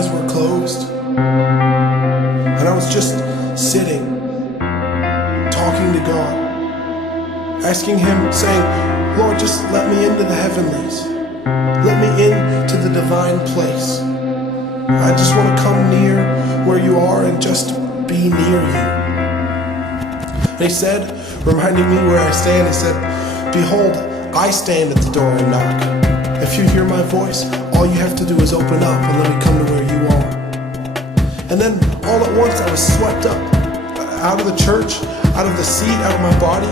eyes were closed, and I was just sitting, talking to God, asking Him, saying, Lord, just let me into the heavenlies. Let me into the divine place. I just want to come near where you are and just be near you. And He said, reminding me where I stand, He said, behold, I stand at the door and knock. If you hear my voice, all you have to do is open up and let me come to where you are. And then all at once I was swept up, out of the church, out of the seat, out of my body.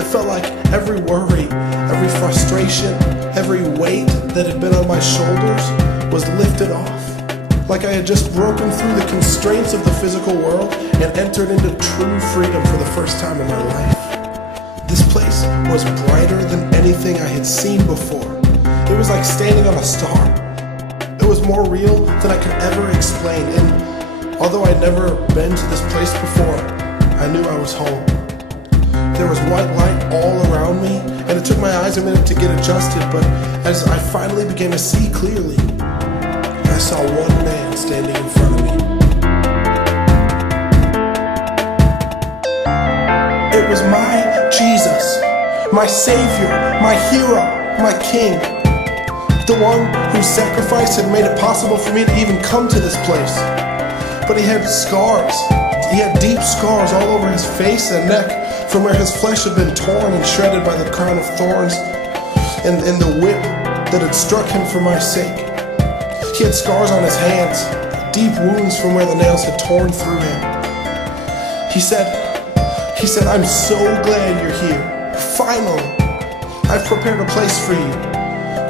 It felt like every worry, every frustration, every weight that had been on my shoulders was lifted off. Like I had just broken through the constraints of the physical world and entered into true freedom for the first time in my life. This place was brighter than anything I had seen before. It was like standing on a star. It was more real than I could ever explain. And although I'd never been to this place before, I knew I was home. There was white light all around me, and it took my eyes a minute to get adjusted, but as I finally began to see clearly, I saw one man standing in front of me. It was my Jesus, my Savior, my hero, my King. The one whose sacrifice had made it possible for me to even come to this place. But he had scars. He had deep scars all over his face and neck from where his flesh had been torn and shredded by the crown of thorns and the whip that had struck him for my sake. He had scars on his hands, deep wounds from where the nails had torn through him. He said, I'm so glad you're here. Finally, I've prepared a place for you.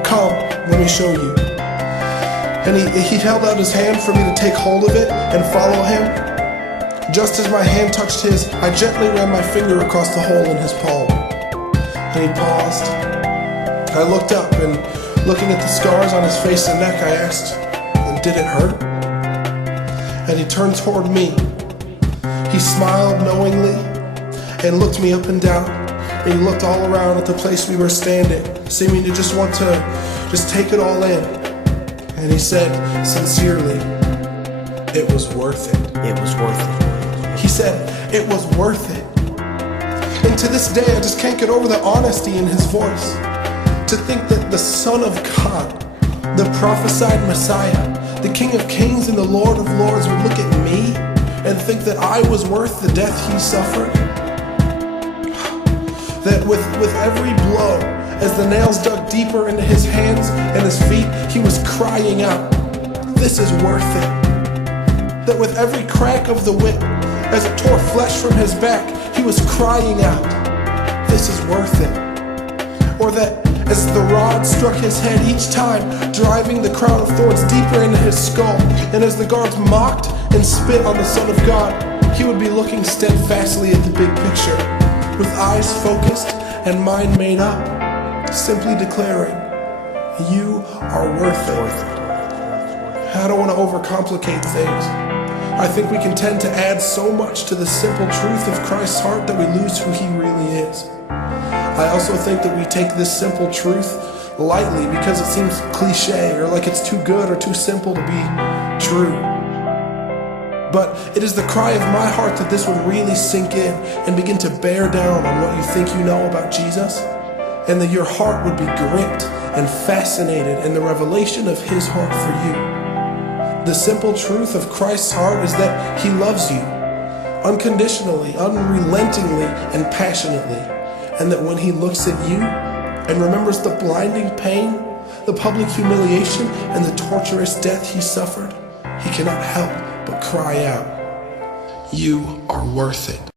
Come, let me show you. And he held out his hand for me to take hold of it and follow him. Just as my hand touched his, I gently ran my finger across the hole in his palm. And he paused. I looked up, and looking at the scars on his face and neck, I asked, did it hurt? And he turned toward me. He smiled knowingly and looked me up and down. And he looked all around at the place we were standing, seeming to just want to take it all in. And he said, sincerely, it was worth it. It was worth it. He said, it was worth it. And to this day, I just can't get over the honesty in his voice. To think that the Son of God, the prophesied Messiah, the King of Kings and the Lord of Lords would look at me and think that I was worth the death he suffered. That with every blow, as the nails dug deeper into his hands and his feet, he was crying out, this is worth it. That with every crack of the whip, as it tore flesh from his back, he was crying out, this is worth it. Or that as the rod struck his head each time, driving the crown of thorns deeper into his skull, and as the guards mocked and spit on the Son of God, he would be looking steadfastly at the big picture, with eyes focused and mind made up, simply declaring, you are worth it. I don't want to overcomplicate things. I think we can tend to add so much to the simple truth of Christ's heart that we lose who he really is. I also think that we take this simple truth lightly because it seems cliche or like it's too good or too simple to be true. But it is the cry of my heart that this would really sink in and begin to bear down on what you think you know about Jesus, and that your heart would be gripped and fascinated in the revelation of his heart for you. The simple truth of Christ's heart is that he loves you unconditionally, unrelentingly, and passionately. And that when he looks at you and remembers the blinding pain, the public humiliation, and the torturous death he suffered, he cannot help but cry out, you are worth it.